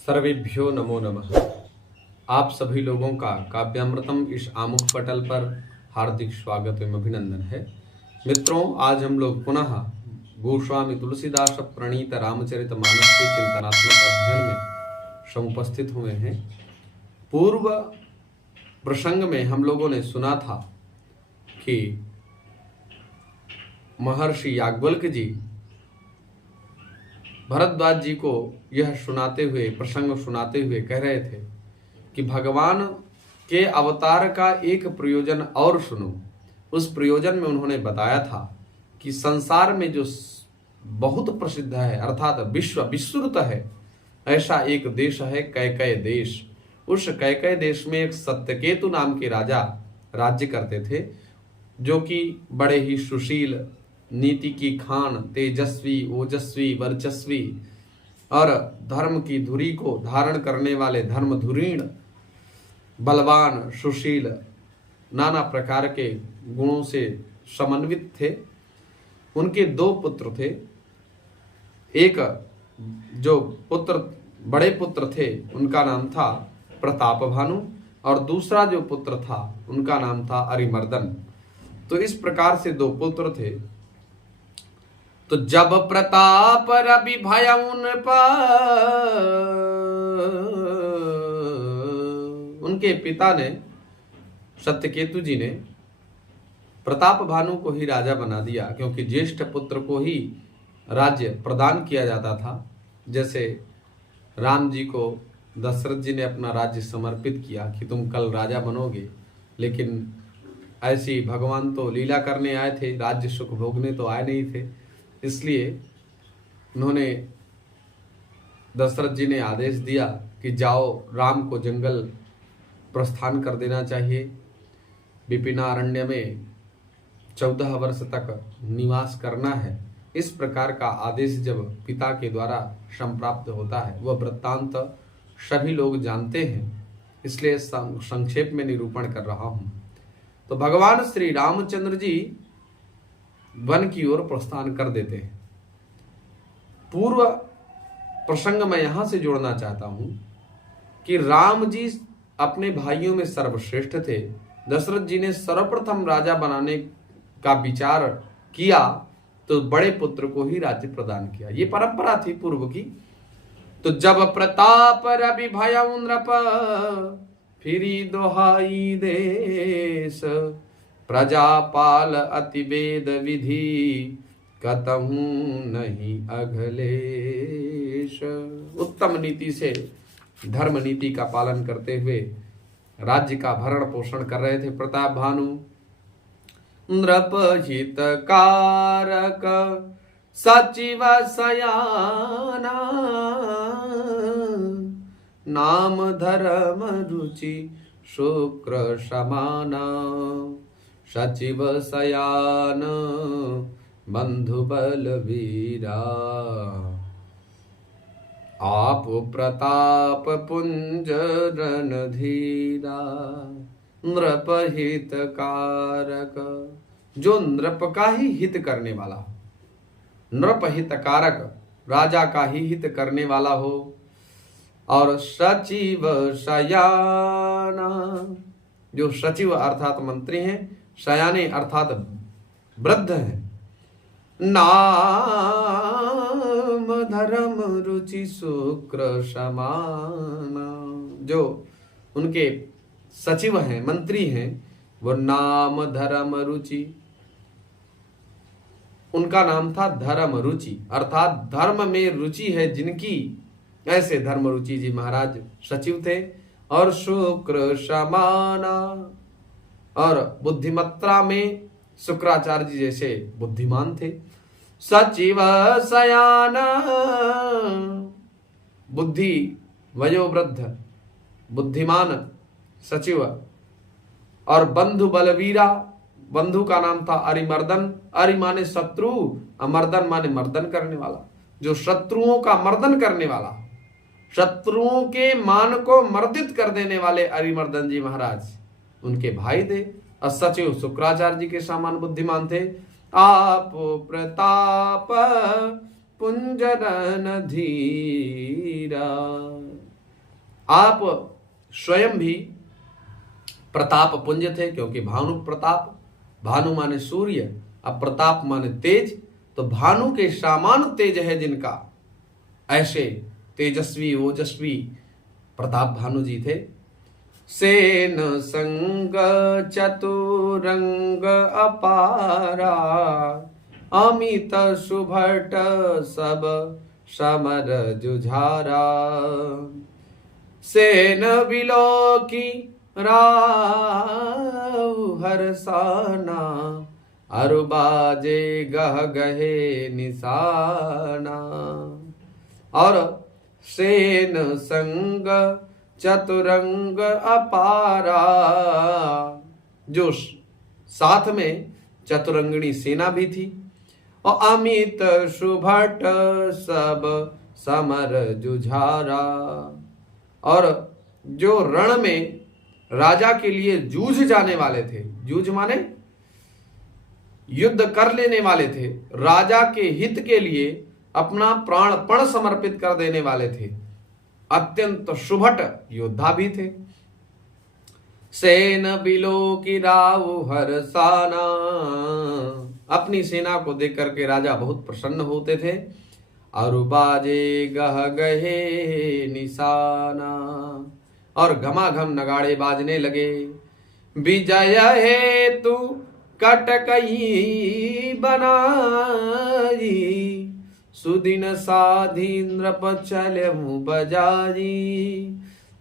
सर्वेभ्यो नमो नमः। आप सभी लोगों का काव्यामृतम इस आमुख पटल पर हार्दिक स्वागत एवं अभिनंदन है। मित्रों, आज हम लोग पुनः गोस्वामी तुलसीदास प्रणीत रामचरितमानस के चिंतनात्मक अध्ययन में समुपस्थित हुए हैं। पूर्व प्रसंग में हम लोगों ने सुना था कि महर्षि याज्ञवल्क्य जी भरद्वाज जी को यह सुनाते हुए प्रसंग सुनाते हुए कह रहे थे कि भगवान के अवतार का एक प्रयोजन और सुनो। उस प्रयोजन में उन्होंने बताया था कि संसार में जो बहुत प्रसिद्ध है अर्थात विश्व विस्तृत है, ऐसा एक देश है कैकेय देश। उस कैकेय देश में एक सत्यकेतु नाम के राजा राज्य करते थे, जो कि बड़े ही सुशील, नीति की खान, तेजस्वी, ओजस्वी, वर्चस्वी और धर्म की धुरी को धारण करने वाले धर्मधुरीण, बलवान, सुशील, नाना प्रकार के गुणों से समन्वित थे। उनके दो पुत्र थे। एक जो पुत्र बड़े पुत्र थे उनका नाम था प्रताप भानु और दूसरा जो पुत्र था उनका नाम था अरिमर्दन। तो इस प्रकार से दो पुत्र थे। तो जब प्रताप रवि भय उन पर, उनके पिता ने सत्यकेतु जी ने प्रताप भानु को ही राजा बना दिया, क्योंकि ज्येष्ठ पुत्र को ही राज्य प्रदान किया जाता था। जैसे राम जी को दशरथ जी ने अपना राज्य समर्पित किया कि तुम कल राजा बनोगे, लेकिन ऐसी भगवान तो लीला करने आए थे, राज्य सुख भोगने तो आए नहीं थे। इसलिए उन्होंने दशरथ जी ने आदेश दिया कि जाओ, राम को जंगल प्रस्थान कर देना चाहिए, विपिनारण्य में 14 वर्ष तक निवास करना है। इस प्रकार का आदेश जब पिता के द्वारा संप्राप्त होता है, वह वृत्तांत सभी लोग जानते हैं, इसलिए संक्षेप में निरूपण कर रहा हूं। तो भगवान श्री रामचंद्र जी वन की ओर प्रस्थान कर देते हैं। पूर्व प्रसंग में यहां से जोड़ना चाहता हूं कि राम जी अपने भाइयों में सर्वश्रेष्ठ थे। दशरथ जी ने सर्वप्रथम राजा बनाने का विचार किया तो बड़े पुत्र को ही राज्य प्रदान किया। ये परंपरा थी पूर्व की। तो जब प्रताप रवि भय नृप फिरी दोहाई देश, प्रजापाल अति वेद विधि कतहु नहीं अघलेश। उत्तम नीति से, धर्म नीति का पालन करते हुए राज्य का भरण पोषण कर रहे थे प्रताप भानु। नृप हित कारक सचिव सयाना, नाम धर्म रुचि शुक्र समाना। सचिव सयान बंधु बलवीरा, आप प्रताप पुंज रणधीरा। नृप हित कारक, जो नृप का ही हित करने वाला, नृप हित कारक, राजा का ही हित करने वाला हो। और सचिव सयाना, जो सचिव अर्थात मंत्री हैं, शयाने अर्थात वृद्ध हैं। नाम धर्म रुचि शुक्र समाना, जो उनके सचिव हैं, मंत्री हैं, वो नाम धर्म रुचि, उनका नाम था धर्म रुचि अर्थात धर्म में रुचि है जिनकी, ऐसे धर्म रुचि जी महाराज सचिव थे। और शुक्र समाना, और बुद्धिमत्ता में शुक्राचार्य जी जैसे बुद्धिमान थे। सचिव सयान, बुद्धि वयोवृद्ध बुद्धिमान सचिव। और बंधु बलवीरा, बंधु का नाम था अरिमर्दन। अरि माने शत्रु, अमर्दन माने मर्दन करने वाला, जो शत्रुओं का मर्दन करने वाला, शत्रुओं के मान को मर्दित कर देने वाले अरिमर्दन जी महाराज उनके भाई थे। और सचिव शुक्राचार्य जी के समान बुद्धिमान थे। आप प्रताप पुंजरन धीरा, आप स्वयं भी प्रताप पुंज थे, क्योंकि भानु प्रताप, भानु माने सूर्य, अब प्रताप माने तेज, तो भानु के समान तेज है जिनका, ऐसे तेजस्वी ओजस्वी प्रताप भानु जी थे। सेन संग चतुरंग अपारा, अमित सुभट सब समर जुझारा। सेन बिलो की राव हरसाना, अरुबाजे गह गहे निशाना। और सेन संग चतुरंग अपारा, जो साथ में चतुरंगणी सेना भी थी, और अमित सुभट सब समर जुझारा। और जो रण में राजा के लिए जूझ जाने वाले थे, जूझ माने युद्ध कर लेने वाले थे, राजा के हित के लिए अपना प्राणपण समर्पित कर देने वाले थे, अत्यंत सुभट योद्धा भी थे। सेन बिलो की राव हरसाना, अपनी सेना को देख करके राजा बहुत प्रसन्न होते थे। अरुबाजे गह गहे निशाना, और घमाघम नगाड़े बाजने लगे। विजय हेतु कटकई बनाई, सुदिन साधीन्द्र चलहु बजारी।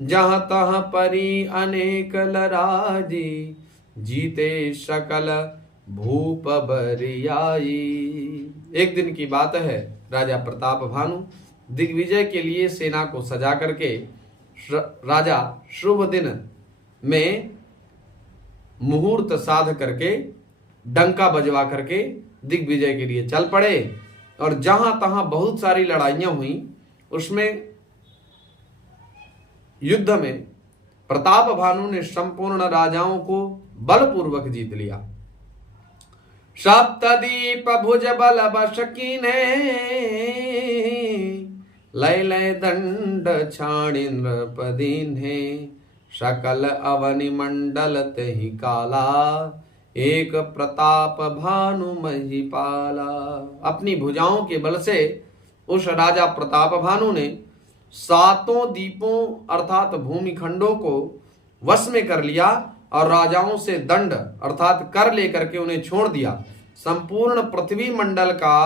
जहाँ तहाँ परी अनेक लराजी, जीते सकल भूप बरियाई। एक दिन की बात है, राजा प्रताप भानु दिग्विजय के लिए सेना को सजा करके राजा शुभ दिन में मुहूर्त साध करके डंका बजवा करके दिग्विजय के लिए चल पड़े। और जहां तहां बहुत सारी लड़ाइयां हुई, उसमें युद्ध में प्रताप भानु ने संपूर्ण राजाओं को बलपूर्वक जीत लिया। सप्तदीप भुज बल बश कीन्हे, लय लय दंड छाणिन्द्र पदीन्हे। सकल अवनि मंडल तेहि काला, एक प्रताप भानु महिपाला। अपनी भुजाओं के बल से उस राजा प्रताप भानु ने सातों दीपों अर्थात भूमिखंडों को वश में कर लिया और राजाओं से दंड अर्थात कर लेकर के उन्हें छोड़ दिया। संपूर्ण पृथ्वी मंडल का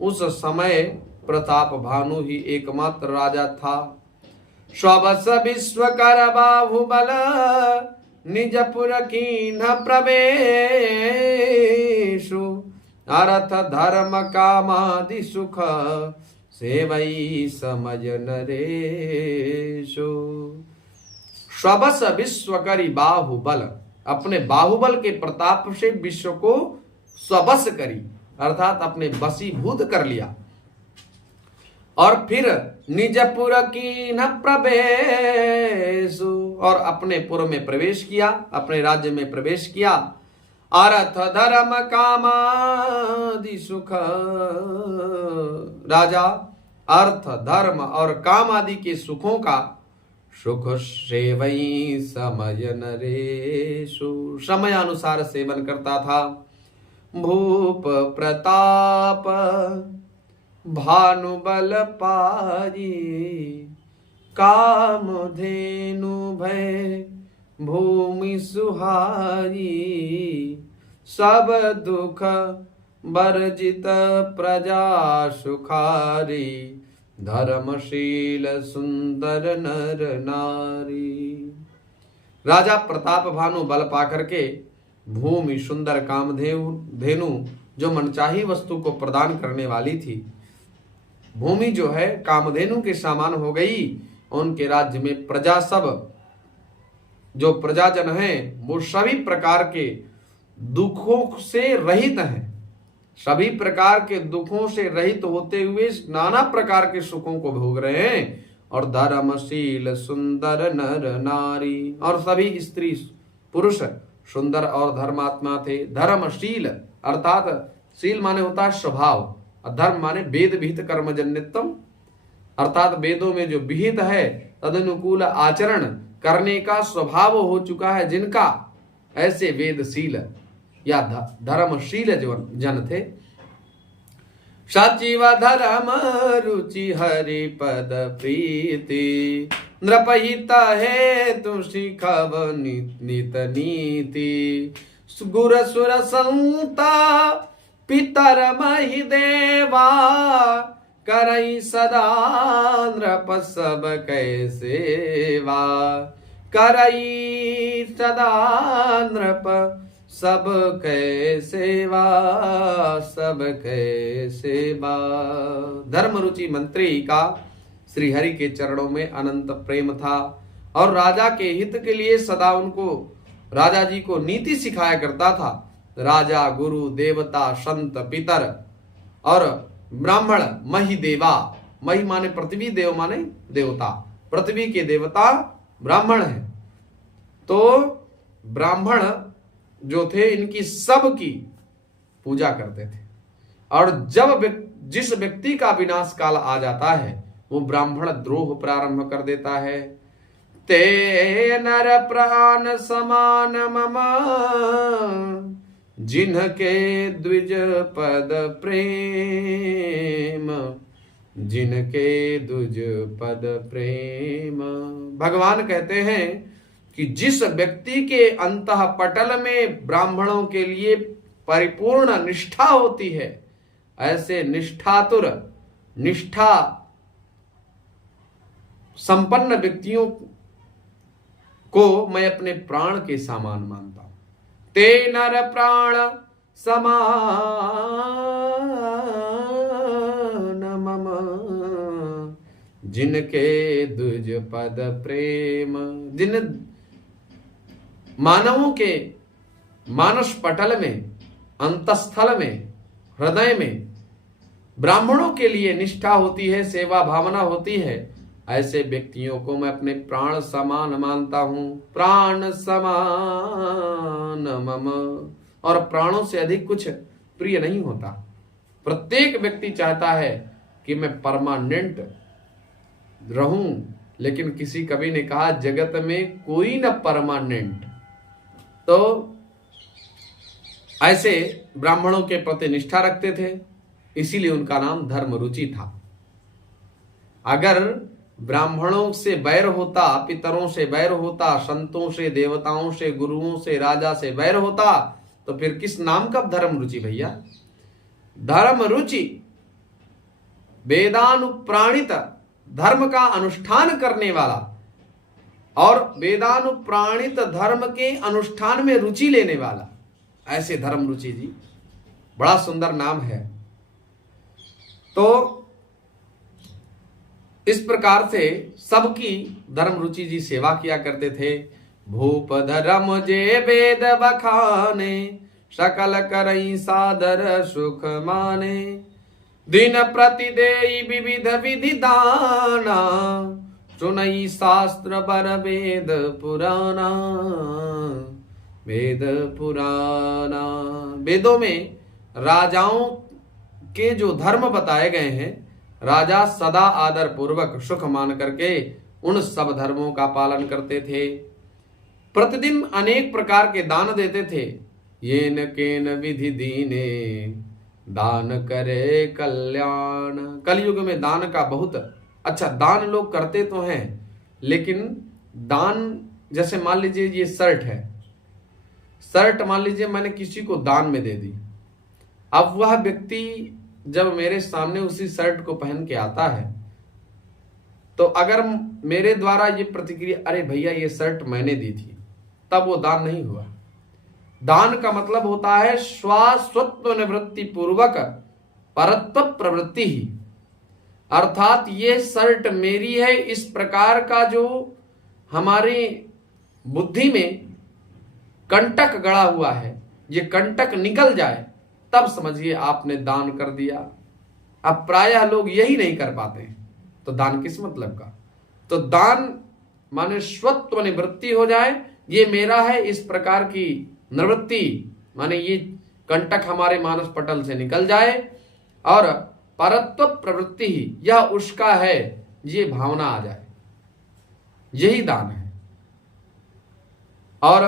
उस समय प्रताप भानु ही एकमात्र राजा था। स्वबस विश्व कर बाहुबल, निजपुर कीन प्रवेशु। अर्थ धर्म कामादि सुख, सेवई समझ नरेशु। स्वबस विश्व करी बाहुबल, अपने बाहुबल के प्रताप से विश्व को स्वबस करी अर्थात अपने वशीभूत कर लिया। और फिर निजपुर की न प्रवेशु, और अपने पुर में प्रवेश किया, अपने राज्य में प्रवेश किया। अर्थ धर्म कामादि सुख, राजा अर्थ धर्म और काम आदि के सुखों का सुख सेवई समझ नरेशु, समय अनुसार सेवन करता था। भूप प्रताप भानुबल पारी, कामधेनु भय भूमि सुहारी। सब दुख वर्जित प्रजा सुखारी, धर्मशील सुंदर नर नारी। राजा प्रताप भानु बल पाकर के भूमि सुंदर कामधेनु जो मनचाही वस्तु को प्रदान करने वाली थी, भूमि जो है कामधेनु के समान हो गई। उनके राज्य में प्रजा सब जो प्रजाजन हैं वो सभी प्रकार के दुखों से रहित हैं, सभी प्रकार के दुखों से रहित होते हुए नाना प्रकार के सुखों को भोग रहे हैं। और धर्मशील सुंदर नर नारी, और सभी स्त्री पुरुष सुंदर और धर्मात्मा थे। धर्मशील अर्थात शील माने होता है स्वभाव, और धर्म माने वेद विहित कर्मजन्यत्वम, अर्थात वेदों में जो विहित है तदनुकूल आचरण करने का स्वभाव हो चुका है जिनका, ऐसे वेदशील या धर्मशील जन थे। सचिव धर्म रुचि हरि पद प्रीति, नृपहित हेतु शिखव नित नीति, गुर सुर संता पितर महि देवा, करई सदा नृप सब कै सेवा, करई सदा नृप सब कै सेवा, सब कै सेवा। धर्म रुचि मंत्री का श्री हरि के चरणों में अनंत प्रेम था और राजा के हित के लिए सदा उनको, राजा जी को नीति सिखाया करता था। राजा, गुरु, देवता, संत, पितर और ब्राह्मण मही देवा, मही माने पृथ्वी, देव माने देवता, पृथ्वी के देवता ब्राह्मण है। तो ब्राह्मण जो थे इनकी सबकी पूजा करते थे और जब जिस व्यक्ति का विनाश काल आ जाता है वो ब्राह्मण द्रोह प्रारंभ कर देता है। ते नर प्राण समान मम, जिनके द्विज पद प्रेम, जिनके द्विज पद प्रेम। भगवान कहते हैं कि जिस व्यक्ति के अंतः पटल में ब्राह्मणों के लिए परिपूर्ण निष्ठा होती है, ऐसे निष्ठातुर, निष्ठा संपन्न व्यक्तियों को मैं अपने प्राण के समान मानता हूं। ते नर प्राण समान मम, जिनके द्विज पद प्रेम। जिन मानवों के मानस पटल में, अंतस्थल में, हृदय में ब्राह्मणों के लिए निष्ठा होती है, सेवा भावना होती है, ऐसे व्यक्तियों को मैं अपने प्राण समान मानता हूं। प्राण समान मम, और प्राणों से अधिक कुछ प्रिय नहीं होता। प्रत्येक व्यक्ति चाहता है कि मैं परमानेंट रहूं, लेकिन किसी कवि ने कहा जगत में कोई न परमानेंट। तो ऐसे ब्राह्मणों के प्रति निष्ठा रखते थे, इसीलिए उनका नाम धर्म रुचि था। अगर ब्राह्मणों से बैर होता, पितरों से बैर होता, संतों से, देवताओं से, गुरुओं से, राजा से बैर होता, तो फिर किस नाम का धर्म रुचि भैया? धर्म रुचि वेदानुप्राणित, धर्म का अनुष्ठान करने वाला और वेदानुप्राणित धर्म के अनुष्ठान में रुचि लेने वाला, ऐसे धर्म रुचि जी, बड़ा सुंदर नाम है। तो इस प्रकार से सबकी धर्म रुचि जी सेवा किया करते थे। भूप धर्म जे वेद बखाने, सकल करई सादर सुख माने, दिन प्रति देई विविध विधि दाना, सुनई शास्त्र बर वेद पुराना, वेद पुराना। वेदों में राजाओं के जो धर्म बताए गए हैं, राजा सदा आदर पूर्वक सुख मान करके उन सब धर्मों का पालन करते थे। प्रतिदिन अनेक प्रकार के दान देते थे। येन केन विधि दीने, दान करे कल्याण। कलयुग में दान का बहुत अच्छा, दान लोग करते तो हैं, लेकिन दान, जैसे मान लीजिए ये शर्ट है, शर्ट मान लीजिए मैंने किसी को दान में दे दी। अब वह व्यक्ति जब मेरे सामने उसी शर्ट को पहन के आता है, तो अगर मेरे द्वारा ये प्रतिक्रिया, अरे भैया ये शर्ट मैंने दी थी, तब वो दान नहीं हुआ। दान का मतलब होता है स्वास्वत्व निवृत्ति पूर्वक परत्व प्रवृत्ति ही, अर्थात ये शर्ट मेरी है, इस प्रकार का जो हमारी बुद्धि में कंटक गड़ा हुआ है, ये कंटक निकल जाए, तब समझिए आपने दान कर दिया। अब प्रायः लोग यही नहीं कर पाते हैं, तो दान किस मतलब का? तो दान माने स्वत्व निवृत्ति हो जाए, ये मेरा है, इस प्रकार की निवृत्ति माने ये कंटक हमारे मानस पटल से निकल जाए, और परत्व प्रवृत्ति ही, यह उसका है, ये भावना आ जाए, यही दान है। और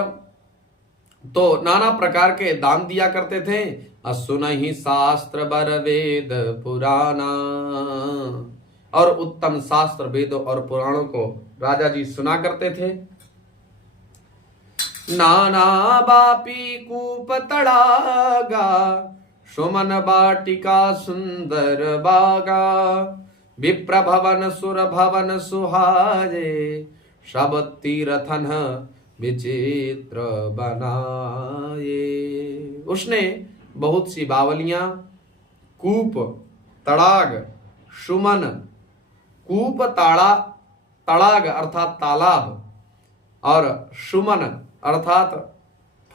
तो नाना प्रकार के दान दिया करते थे। असुनहि शास्त्र बर वेद पुराना, और उत्तम शास्त्र वेदों और पुराणों को राजा जी सुना करते थे। नाना बापी कूप तड़ागा, सुमन बाटिका सुंदर बागा, विप्र भवन सुर भवन सुहाये, सब तीर्थन विचित्र बनाए। उसने बहुत सी बावलियां, कूप, तड़ाग, सुमन, कूप तड़ाग अर्थात तालाब, और सुमन अर्थात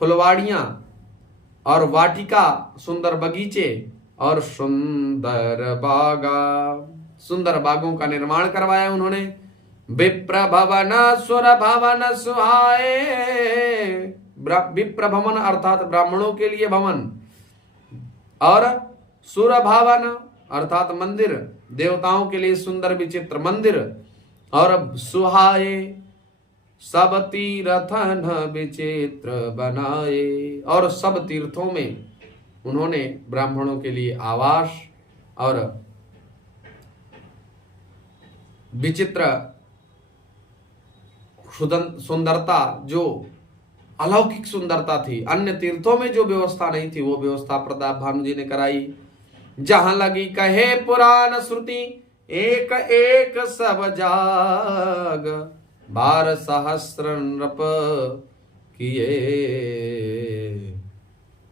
फुलवाड़ियां, और वाटिका सुंदर बगीचे, और सुंदर बागा, सुंदर बागों का निर्माण करवाया उन्होंने। विप्र भवन सुर भवन सुहाए, विप्र भवन अर्थात ब्राह्मणों के लिए भवन, और सुर भवन अर्थात मंदिर, देवताओं के लिए सुंदर विचित्र मंदिर, और सुहाए सब तीर्थन विचित्र बनाए, और सब तीर्थों में उन्होंने ब्राह्मणों के लिए आवास और विचित्र सुंदरता, जो अलौकिक सुंदरता थी, अन्य तीर्थों में जो व्यवस्था नहीं थी, वो व्यवस्था प्रताप भानु जी ने कराई। जहां लगी कहे पुराण श्रुति, एक एक सब जाग, 12 सहस्र नृप किए,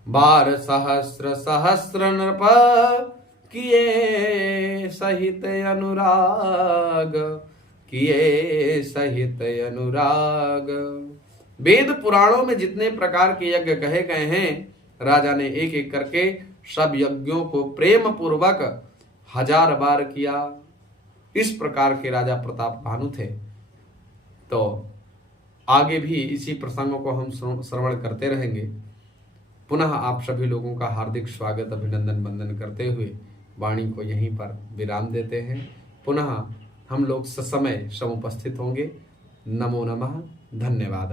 12 सहस्र नृप किए सहित अनुराग, किए सहित अनुराग। वेद पुराणों में जितने प्रकार के यज्ञ कहे गए हैं, राजा ने एक एक करके सब यज्ञों को प्रेम पूर्वक 1000 बार किया। इस प्रकार के राजा प्रताप भानु थे। तो आगे भी इसी प्रसंगों को हम श्रवण करते रहेंगे। पुनः आप सभी लोगों का हार्दिक स्वागत, अभिनंदन, वंदन करते हुए वाणी को यहीं पर विराम देते हैं। पुनः हम लोग ससमय समुपस्थित होंगे। नमो नमः, धन्यवाद।